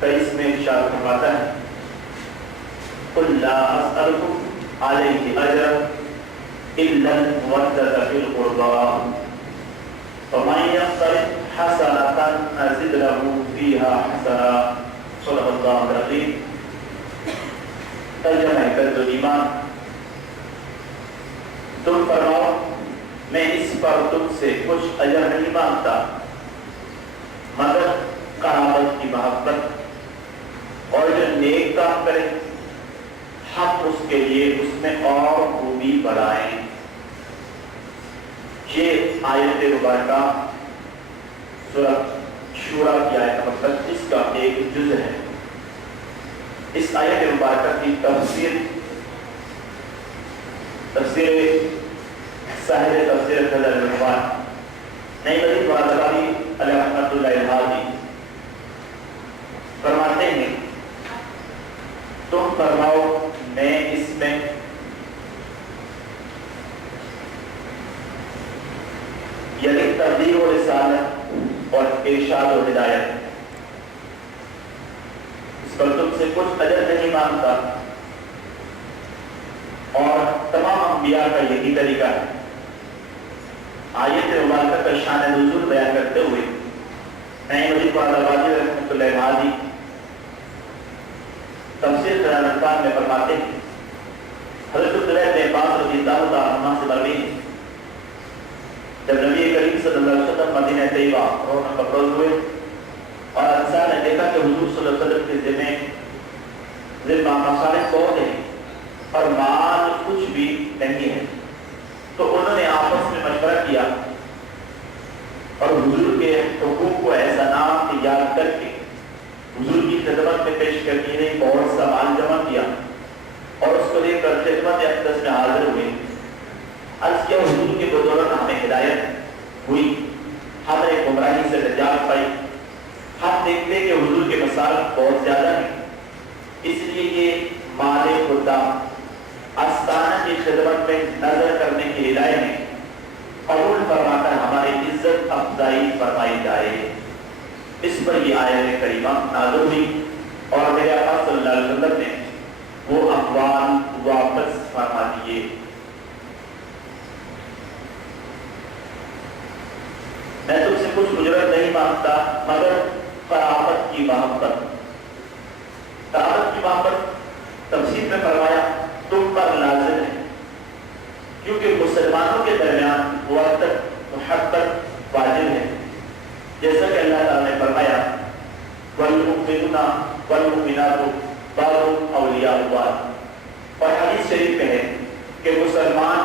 23 میں ارشاد فرماتا ہے قل لا اسألكم عليه اجرا الا المودة في القربى ومن يقترف حسنة ازد له فيها حسنة صدق اللہ العظیم۔ ترجمہ کنز ایمان، تم فرماؤ میں اس پر تم سے کچھ اجر نہیں مانگتا مگر قرابت کی محبت، اور جو نیک کام کرے ہم اس کے لیے اس میں اور خوبی بڑھائیں۔ یہ آیت مبارکہ سورہ شورى کی آیت نمبر 25 کا ایک جز ہے۔ اس آیت مبارکہ کی تفسیر صاحب تفسیر فضل الرحمن نئی مدی فرادبادی علیہ رحمۃ اللہ الحاجی فرماتے ہیں تم فرماؤ میں اس میں یعنی تبلیغ و رسالت اور ارشاد و ہدایت اس پر تم سے کچھ اجر نہیں مانگتا، اور تمام انبیاء کا یہی طریقہ ہے۔ آیت مبارکہ کا شان نزول بیان کرتے ہوئے نئی مدی فرادبادی رحمۃ اللہ الحاجی تفسیر فضل الرحمن میں فرماتے ہیں حضرت عبداللہ بن عباس رضی اللہ عنہ سے مروی ہے جب نبی کریم صلی اللہ علیہ وسلم مدینہ طیبہ رونا مقبول ہوئے اور انصار نے دیکھا کہ حضور صلی اللہ علیہ وسلم کے ذمہ مصالح بہت ہیں اور مال کچھ بھی نہیں ہے، تو انہوں نے آپس میں مشورہ کیا اور حضور کے حقوق کو ایسا نام تیار کر کے حضور کی خدمت میں پیش کر کے بہت سا مال جمع کیا اور اس کو لے کر خدمت اقدس میں حاضر ہوئے۔ عرض کیا حضور کے بدولت ہمیں ہدایت ہوئی، ہم نے گمراہی سے نجات پائی، ہم دیکھتے کہ حضور کے مسائل بہت زیادہ ہیں، اس لیے یہ مال خدا آستانہ کی خدمت میں نظر کرنے کی ہدایت ہے، قبول فرما کر ہماری عزت افزائی فرمائی جائے۔ اس پر یہ آیت کریمہ نازل ہوئی اور میرے آقا صلی اللہ علیہ وسلم نے وہ اموال واپس فرما دیے۔ میں تم سے کچھ اجرت نہیں مانگتا مگر قرابت کی محبت۔ قرابت کی محبت تفسیر میں فرمایا تم پر لازم ہے، کیونکہ مسلمانوں کے درمیان وحدت محبت واجب ہے، جیسا کہ اللہ تعالیٰ نے فرمایا وَالْمُؤْمِنُونَ وَالْمُؤْمِنَاتُ بَعْضُهُمْ أَوْلِيَاءُ بَعْضٍ، اور حدیث شریف میں ہے کہ مسلمان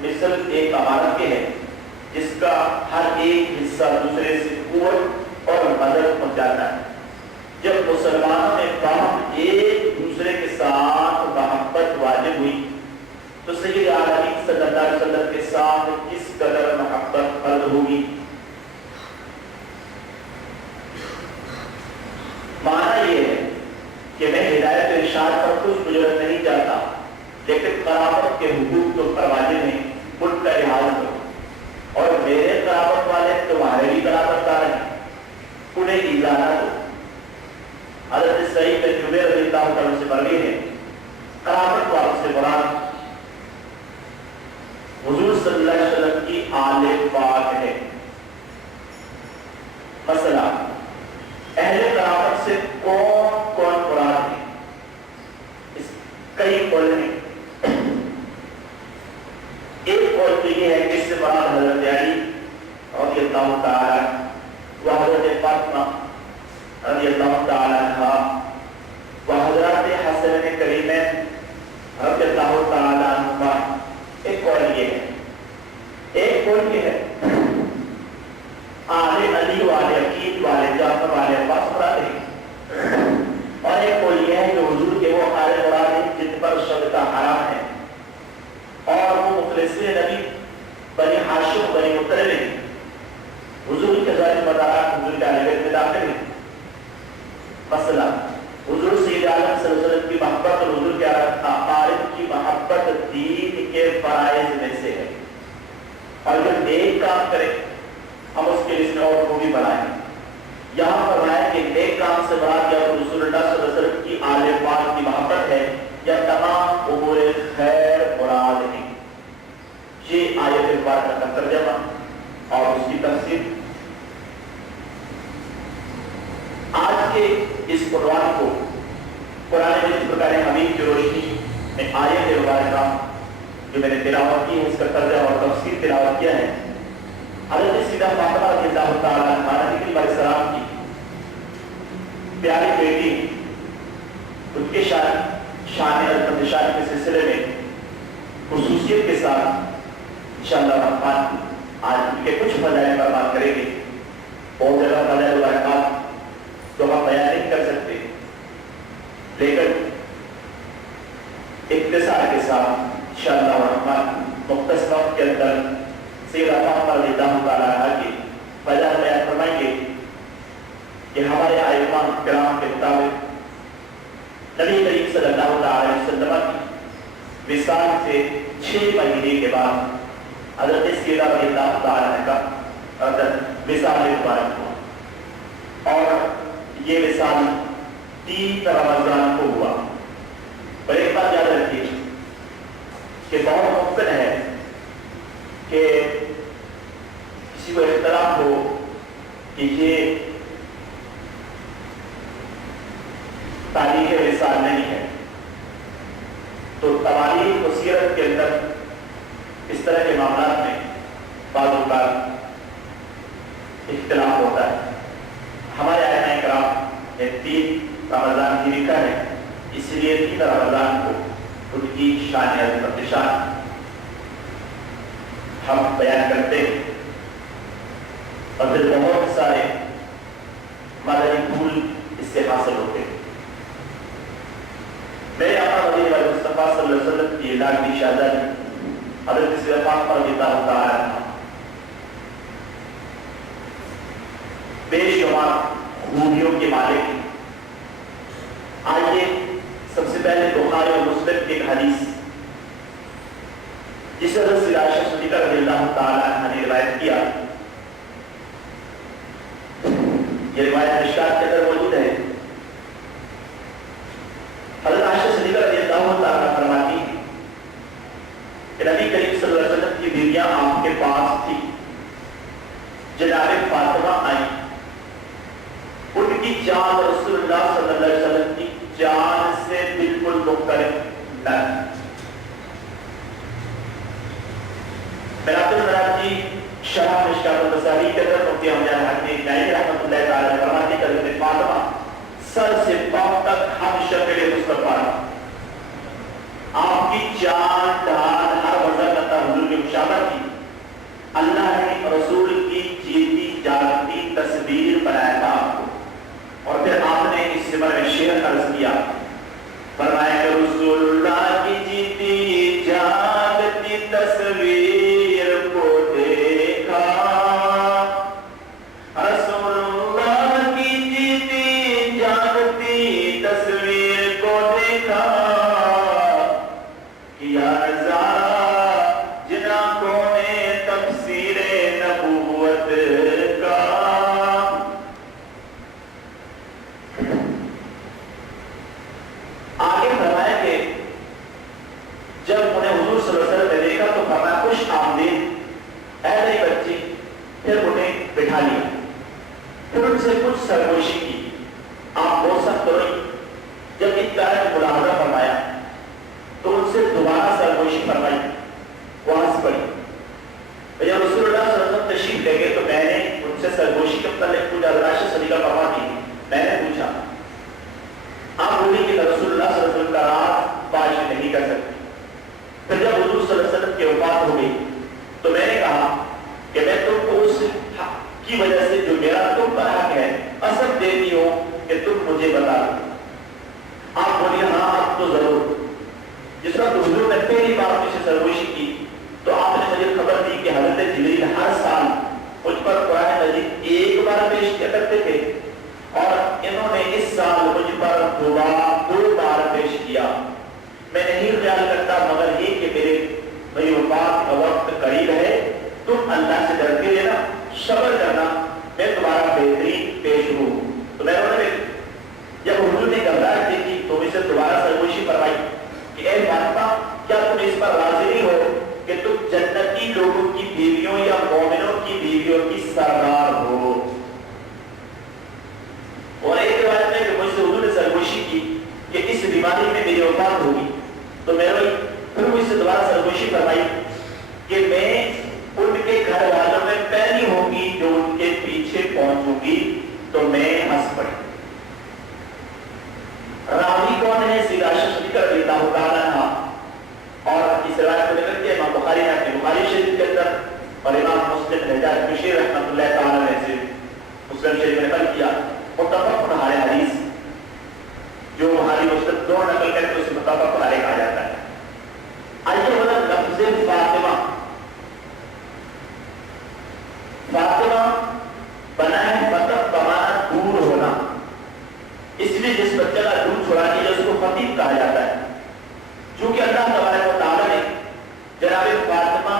مثل ایک عمارت کے ہے جس کا ہر ایک حصہ دوسرے سے قوت اور مدد پہنچاتا ہے۔ جب مسلمانوں میں باہم ایک دوسرے کے ساتھ محبت واجب ہوئی تو سید عالمین صلی اللہ علیہ وسلم کے ساتھ کس قدر محبت فرض ہوگی۔ معنی یہ ہے کہ میں ہدایت و ارشاد پر کچھ اجرت نہیں چاہتا، لیکن قرابت کے حقوق تو پر واجب ہیں، ان کا لحاظ کرو، اور میرے قرابت والے تمہارے بھی قرابت دار ہیں، انہیں ایزا نہ دو۔ حضرت سعید بن جبیر رضی اللہ عنہ سے مروی ہے قرابت والوں سے مراد حضور صلی اللہ علیہ وسلم کی آل پاک ہے۔ مثلا اہل قرابت سے کون کون مراد ہے؟ اس کئی قول ہیں۔ ایک قول تو یہ ہے کہ اس سے مراد حضرت علی رضی اللہ تعالی و حضرت فاطمہ رضی اللہ تعالی عنہ و حضرت حسن کریمین رضی اللہ تعالی عنہ۔ ایک قول یہ ہے، ایک قول یہ ہے آل علی والے عقیل والے جعفر والے عباس مراد ہیں، اور ایک قول یہ ہے کہ حضور کے وہ آل مراد ہیں جن پر شبکہ حرام ہے، اور وہ مخلصین نبی بنی ہاشم بنی مطلب ہیں، حضور کے ظاہر مدارات حضور کے آل بیت میں داخل ہیں۔ مثلا حضور سید عالم صلی اللہ علیہ وسلم کی محبت اور حضور کے اقارب کی محبت دین کے فرائض میں سے ہے، اور جو نیک کام کرے ہم اس کے لیے اور کو بھی بنائیں۔ یہاں فرمایا کہ نیک کام سے مراد یا رسول عنوان کو قرآن میں جس پرکار حبیب کی روشنی میں آیت مبارکہ جو میں نے تلاوت کی ہے اس کا ترجمہ اور تفسیر تلاوت کیا ہے. حضرت سیدہ فاطمہ رضی اللہ تعالیٰ عنہا نبی علیہ السلام کی پیاری بیٹی ان کے شان الفتشان کے سلسلے میں خصوصیت کے ساتھ انشاءاللہ الرحمن آج ان کے کچھ فضائل پر بات کریں گے. بہت زیادہ فضائل برکات تو ہم بیان نہیں کر سکتے، لیکن اختصار کے ساتھ انشاءاللہ الرحمن مختصر وقت کے اندر سیدہ فاطمہ رضی اللہ تعالیٰ عنہا کی فضائل بیان فرمائیں گے کہ ہمارے ائمہ کرام کے مطابق نبی کریم صلی اللہ علیہ وسلم کی وصال سے 6 مہینے کے بعد حضرت سیدہ رضی اللہ تعالیٰ عنہ کا وصال مبارک ہوا، اور یہ وصال 3 رمضان کو ہوا. اور ایک بات یاد رکھیے کہ بہت ممکن ہے کہ کسی کو اختلاف ہو کہ یہ تاریخ وصال نہیں ہے. تو تواریخ و سیرت کے اندر اس طرح کے معاملات میں بعض اوقات اختلاف ہوتا ہے. ہمارے ائمہ کرام نے 3 رمضان کی لکھا ہے، اس لیے 3 رمضان کو ان کی شان الفتشان ہم بیان کرتے ہیں. اور پھر بہت سارے مدنی پھول اس سے حاصل ہوتے ہیں. میرے آقا نبی مصطفیٰ صلی اللہ علیہ وسلم کی لاڈلی شہزادی حضرت سیدہ فاطمہ رضی اللہ تعالیٰ عنہا بے شمار خوبیوں کے مالک ہیں. آئیے سب سے پہلے بخاری اور مسلم کی ایک حدیث جسے حضرت سیدہ عائشہ صدیقہ رضی اللہ تعالیٰ عنہا نے روایت کیا. یہ روایت مشکات کے اندر موجود ہے. حضرت عائشہ صدیقہ رضی اللہ تعالیٰ فرماتی ہیں کہ نبی کریم صلی اللہ علیہ وسلم کی بیویاں آپ کے پاس تھی. جناب فاطمہ آئی، ان کی جان رسول اللہ صلی اللہ علیہ وسلم کی جان سے بالکل مختلف نہ. میرا کی شرح مشکات المصابیح کے اندر مفتی احمد حکیم نعیمی رحمۃ اللہ تعالی فرماتے کہ حضرت فاطمہ سر سے پاؤں تک ہم شکل مصطفیٰ، آپ کی جان ڈھال ہر وضع کا حضور کی مشابہ کی. اللہ نے رسول کی جیتی جاگتی تصویر بنایا تھا آپ کو، اور پھر آپ نے اس سے بڑے شعر عرض کیا، فرمایا کہ رسول اللہ کی جیتی جاگتی تصویر کو دیکھا، رسول اللہ کی جیتی جاگتی تصویر کو دیکھا، کیا نظارہ جن آنکھوں نے تفسیر نبوت کا. آگے فرمایا کہ جب انہیں حضور صلی اللہ علیہ وسلم نے دیکھا تو فرمایا خوش آمدید اے نئی بچی. پھر انہیں بٹھا لیا، پھر ان سے کچھ سرگوشی کی. آپ بہت سخت ہوئی. جب ایک طرح ملاحظہ فرمایا تو ان سے دوبارہ سرگوشی فرمائی. وہاں سے پڑھی جب رسول اللہ صلی اللہ علیہ وسلم تشریف لے گئے تو میں نے ان سے سرگوشی کے متعلق کچھ عائشہ صدیقہ فرماتی. میں نے پوچھا، آپ بولی کہ رسول اللہ صلی اللہ علیہ وسلم کا رات بارش نہیں کر سکتے. پھر جب حضور صلی اللہ علیہ وسلم کی وفات ہو گئی تو میں نے کہا کہ میں تم کو اس حق کی وجہ سے جو میرا تم پر حق ہے اصل دیتی ہوں کہ تم مجھے بتا دو. آپ بولی ہاں اب تو ضرور. جس وقت حضور نے پہلی بار مجھ سے سرگوشی کی تو آپ نے مجھے خبر دی کہ حضرت جبریل ہر سال مجھ پر قرآن مجید ایک بار پیش کیا کرتے تھے، اور انہوں نے اس سال مجھ پر 2 بار پیش کیا. میں نہیں خیال کرتا مگر یہ کہ میری وفات کا وقت قریب ہے، تم اللہ سے ڈر کے لینا، صبر کرنا، میں تمہارا بہترین پیش ہوں. تو میں نے جب حضور نے گھبراہٹ دیکھی تو اسے دوبارہ سرگوشی فرمائی کہ اے فاطمہ کیا تم اس پر راضی نہیں ہو کہ تم جنتی لوگوں کی بیویوں یا مومنوں کی بیویوں کی سردار ہو. اور ایک روایت میں کہ مجھ سے حضور نے اللہ تعالیٰ عنہ، اور اس روایت کو ذکر کیا امام بخاری نے اپنے بخاری شریف کے اندر، اور امام مسلم نے حجاج بشیر رحمۃ اللہ تعالیٰ علیہ سے مسلم شریف میں نقل کیا متفق علیہ حدیث، جو بخاری مسلم دونوں نقل کر کے اسے متفق علیہ کہا جاتا ہے۔ آئیے بتا لفظ فاطمہ، فاطمہ بنا ہے فتح بمانا دور ہونا، اس لیے جس بچے کا دودھ چھڑا دیا اس کو خطیب کہا جاتا ہے۔ چونکہ اللہ تبارک و تعالیٰ نے جناب فاطمہ،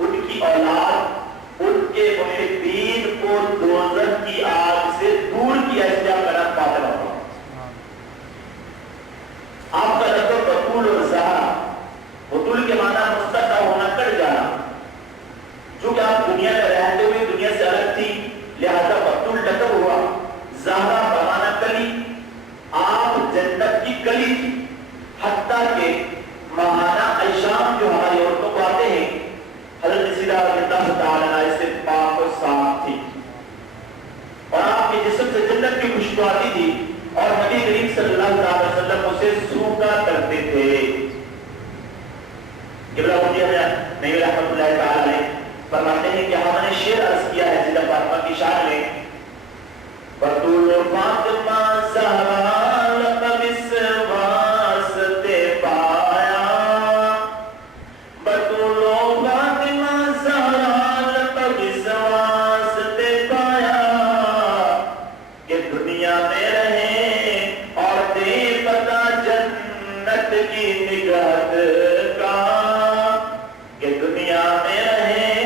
ان کی اولاد، ان کے محبین کو دوزخ کی آگ سے دور کیا، اس لیے آپ کا نام فاطمہ ہوا۔ آپ کا لفظ بطول اور زہرا، بطول کے معنی مستقع ہونا، کٹ جانا، چونکہ آپ دنیا میں رہتے ہوئے دنیا سے الگ تھی لہذا بطول لقب ہوا۔ زہرا بمانا کلی، آپ جنت کی کلی تھی، حتیٰ کہ ماہانہ ایشام جو ہماری عورتوں کو آتے ہیں، حضرت سیدہ رضی اللہ تعالیٰ عنہ سے پاک و صاف تھی، اور آپ کے جسم سے جنت کی خوشبو آتی تھی، اور نبی کریم صلی اللہ علیہ وسلم اسے سونگا کرتے تھے۔ قبلہ مجھے نبی رحمۃ اللہ تعالیٰ علیہ فرماتے ہیں کہ ہم نے شعر عرض کیا ہے سیدہ فاطمہ کی شان میں، بطول فاطمہ زہرا لقب اس واسطے پایا، بطول فاطمہ زہرا لقب اس واسطے پایا، کہ دنیا میں رہے اور دے پتہ جنت کی نگہت کا، کہ دنیا میں رہے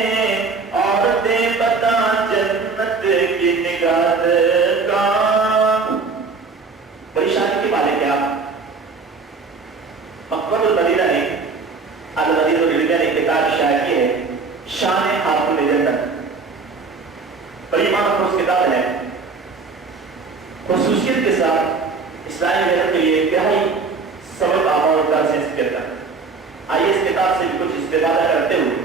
اور دے پتہ جنت کی نگہت کا۔ بڑی شان کی مالک ہے آپ۔ مکتبۃ المدینہ نے المدینہ الربیہ نے کتاب شائع کی ہے، شان خاتون جنت، بڑی معنی کتاب ہے، خصوصیت کے ساتھ اسلامی محنت کے لیے انتہائی سبق آموز درس ہے اس کے اندر۔ آئیے اس کتاب سے بھی کچھ استفادہ کرتے ہوئے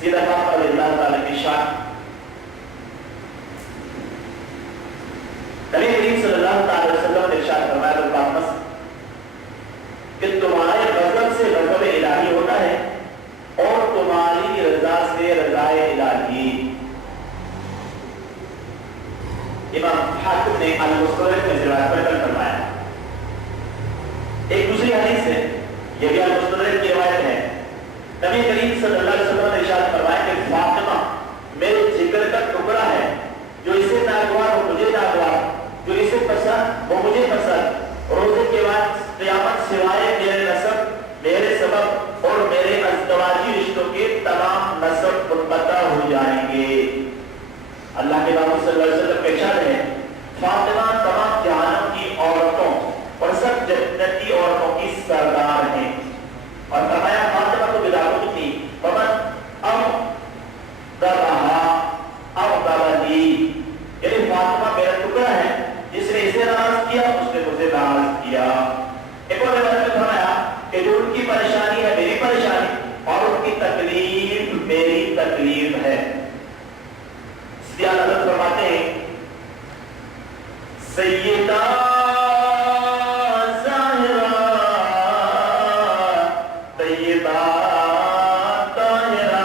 سیدہ فاطمہ رضی اللہ تعالیٰ کی شان۔ نبی کریم صلی اللہ علیہ وسلم نے ارشاد فرمایا فاطمہ سے کہ تمہارے غضب سے غضب الہی ہوتا ہے اور تمہاری رضا سے رضا الہی۔ امام حاکم نے المستدرک میں روایت پر نقل فرمایا۔ ایک دوسری حدیث ہے، یہ بھی المستدرک کی روایت ہے، نبی کریم صلی اللہ علیہ وسلم نے ارشاد فرمایا کہ فاطمہ میرے جگر کا ٹکڑا ہے، جو اسے ناگوار وہ مجھے ناگوار، جو اسے پسند وہ مجھے پسند، روزے کے بعد قیامت سوائے میرے نسب، میرے سبب اور میرے ازدواجی رشتوں کے تمام نسب منقطع ہو جائیں گے۔ اللہ کے نبی صلی اللہ علیہ وسلم کا ارشاد ہے فاطمہ تمام جہانم کی عورتوں اور سب جنتی عورتوں کی سردار ہیں، اور فرمایا فاطمہ تو بداخل تھی فمن ام درہا ام درہی، یعنی فاطمہ میرا ٹکڑا ہے، جس نے اسے ناراض کیا اس نے مجھے ناراض کیا۔ ایک اور روایت میں فرمایا کہ جو ان کی پریشانی ہے میری پریشانی، اور ان کی تکلیف میری تکلیف ہے۔ حضرت فرماتے ہیں سیدہ ظاہرہ طیبہ طاہرہ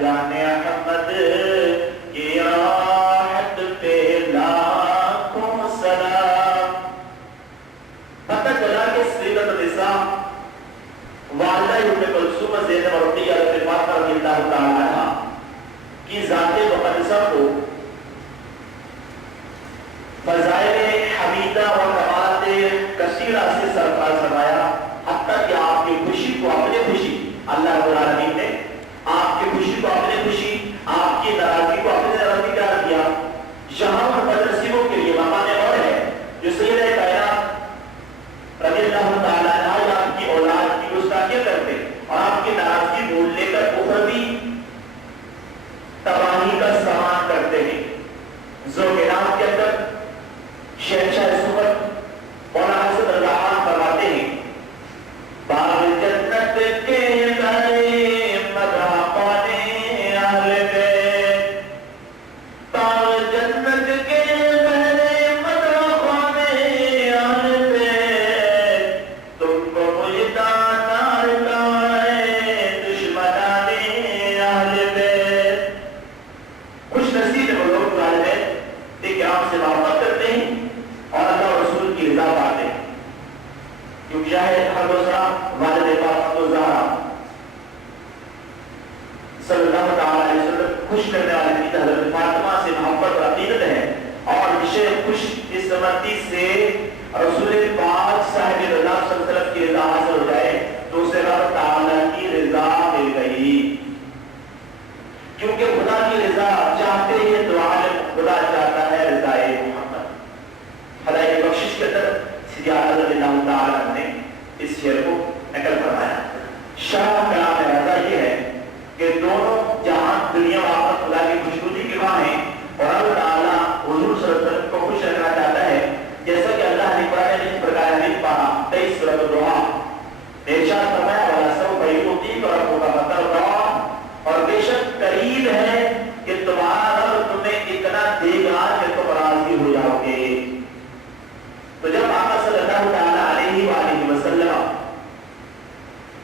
جان احمد کی راحت پہ لاکھوں سلام۔ پتہ چلا کہ سیدۃ النساء والدہ ام کلثوم زینب رضی اللہ تعالی عنہا کی ذات مقدسہ کو فضائل حمیدہ اور کمالات کثیرہ سے سرفراز فرمایا، حتیٰ کہ آپ کی خوشی کو اپنی خوشی، اللہ رب العالمین نے آپ کی خوشی کو اپنی خوشی، آپ کی ناراضگی کو اپنی ناراضگی قرار دیا۔ یہاں پر بدنصیبوں کے لیے مقام اور ہے جو سیدہ کائنات رضی اللہ تعالیٰ عنہ آپ کی اولاد کی گستاخی کرتے اور آپ کی ناراضگی بھول لے کر اخروی تباہی کا سامان کرتے ہیں۔ زوجینات کے اندر شہنشاہ صفت مولانا حسن رضا خان فرماتے ہیں باغ جنت کے گلے مدح پانے اہل بیت، باغ جنت کے گلے مدح پانے اہل بیت، اس سمتی سے رسول پاک صاحب رضا صلی اللہ علیہ وسلم کی رضا حاصل ہو جائے تو اسے رب تعالیٰ کی رضا مل گئی. کیونکہ خدا کی رضا چاہتے ہی تو عالم خدا چاہتا ہے رضائے محمد. خدا کی بخشش کے طرف سیدی اعلیٰ رضی اللہ تعالیٰ نے اس شعر کو نقل فرمایا. شاہ کلام رضا یہ ہے کہ دونوں جہاں دنیا و آخرت خدا کی خوشنودی کے وہاں ہیں اور اللہ تعالیٰ حضور صلی اللہ علیہ وسلم کو خوش رکھنا چاہتا ہے. جیسا کہ اللہ نے قرآن میں اس پرکار حدیث پڑھا 23 سورۃ الدعا میں ارشاد فرمایا وَلَا سَوْفَ يُعْطِيكَ رَبُّكَ فَتَرْضَىٰ اور بے شک قریب ہے کہ تمہارا رب تمہیں اتنا دے گا کہ تم راضی ہو جاؤ گے. تو جب آقا صلی اللہ تعالیٰ علیہ وآلہ وسلم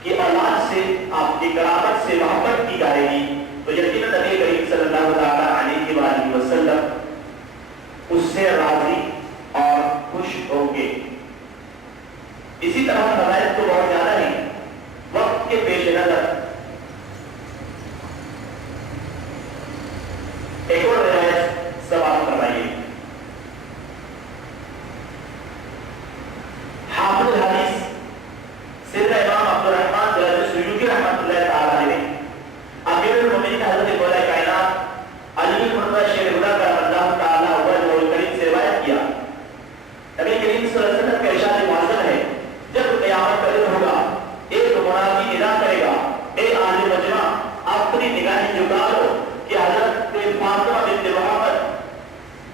کی اولاد سے آپ کی قرابت سے محبت کی جائے گی تو یقیناً نبی کریم صلی اللہ تعالیٰ علیہ وآلہ وسلم اس سے راضی اور خوش ہوں گے. اسی طرح روایت تو بہت زیادہ ہیں. وقت کے پیش نظر ایک اور روایت سوال فرمائیے. حافظ الحدیث سیدنا امام عبدالرحمن جلال سیوطی رحمۃ اللہ تعالی علیہ امیر المومنین حضرت مولا کائنات علی مرتضی شیخ الہدی کا اللہ تعالی وجہ الکریم سے روایت کیا. نبی کریم صلی اللہ علیہ وسلم کا ارشاد معظم ہے جب قیامت کا دن ہوگا ایک منادی ندا کرے گا اے اہل مجمع اپنی نگاہیں جھکا لو کہ حضرت فاطمہ بنت محمد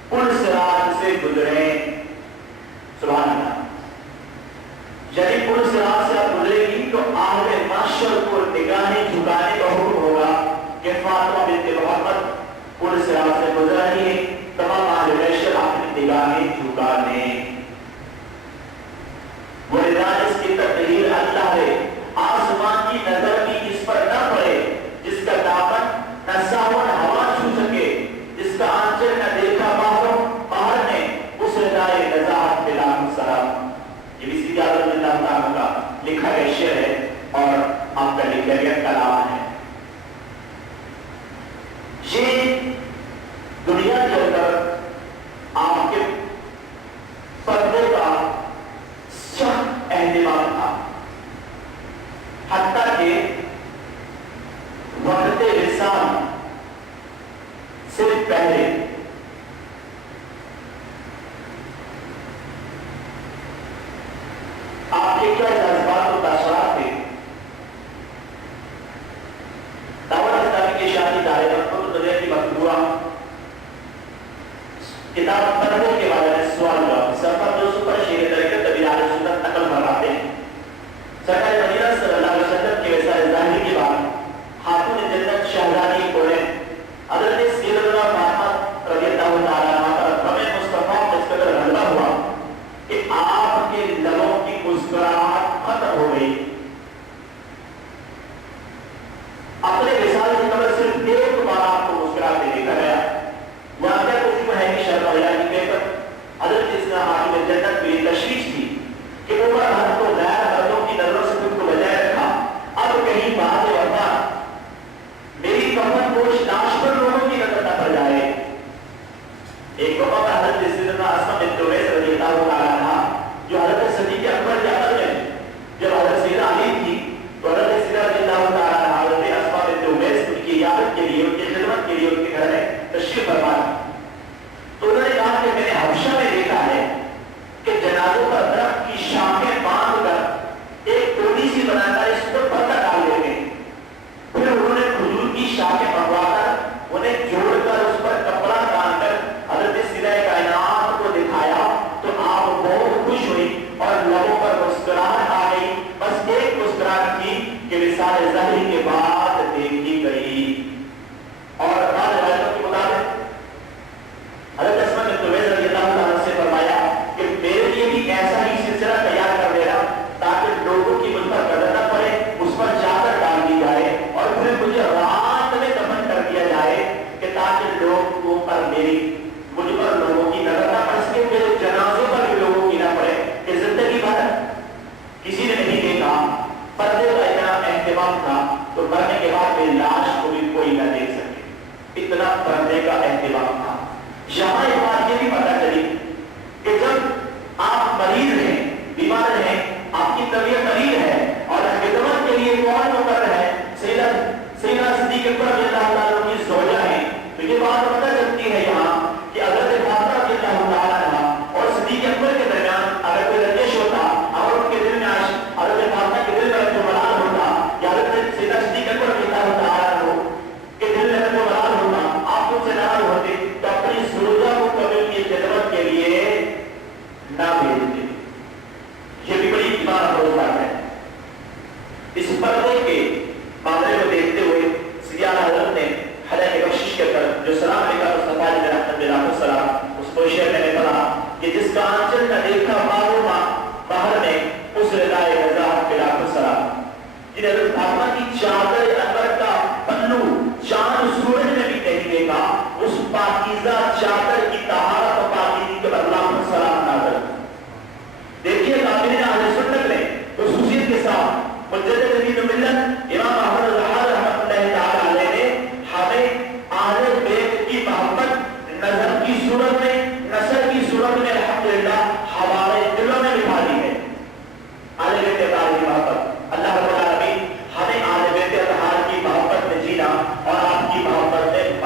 پل صراط سے گزرے. سبحان اللہ. یعنی پل صراط سے گزرے گی تو اہل محشر کو نگاہیں جھکانے کا حکم ہوگا کہ فاطمہ بنت محمد پل صراط سے گزر رہی ہے. تمام اہل محشر اپنی نگاہیں جھکا لیں. ولذا اس کی تقدیر اللہ ہے آسمان کی نظر بھی اس پر نہ پڑے جس کا دامن نہ ساون ہوا چھو سکے جس کا آنچل نہ دیکھا باہر نے اس ردائے نزاعت بلا سلام. یہ بھی سیدی اعلیٰ رضی اللہ تعالیٰ کا لکھا گیا شعر ہے اور آپ کا لکھا گیا کلام ہے. یہ دنیا کے اندر آپ کے پردے کا سخت اہتمام تھا حتیٰ کہ وقت وصال سے پہلے آپ کے کیا جذبات و تاثرات تھے. دعوت اسلامی کے شادی دائرے پر کی مطبوعہ کتاب پردے کے بارے میں سوال جواب صفحہ 200 پر شیخ طریقت طبیل اہل سنت نقل فرماتے ہیں. سرکار مدینہ صلی اللہ علیہ وسلم کے وصال ظاہری کے بعد خاتون جنت شہزادی کوڑے حضرت سیدنا فاطمہ رضی اللہ تعالیٰ عنہ پر ہمیں مصطفیٰ اس قدر غلبہ ہوا کہ آپ کے لبوں کی مسکراہٹ ختم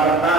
مرتا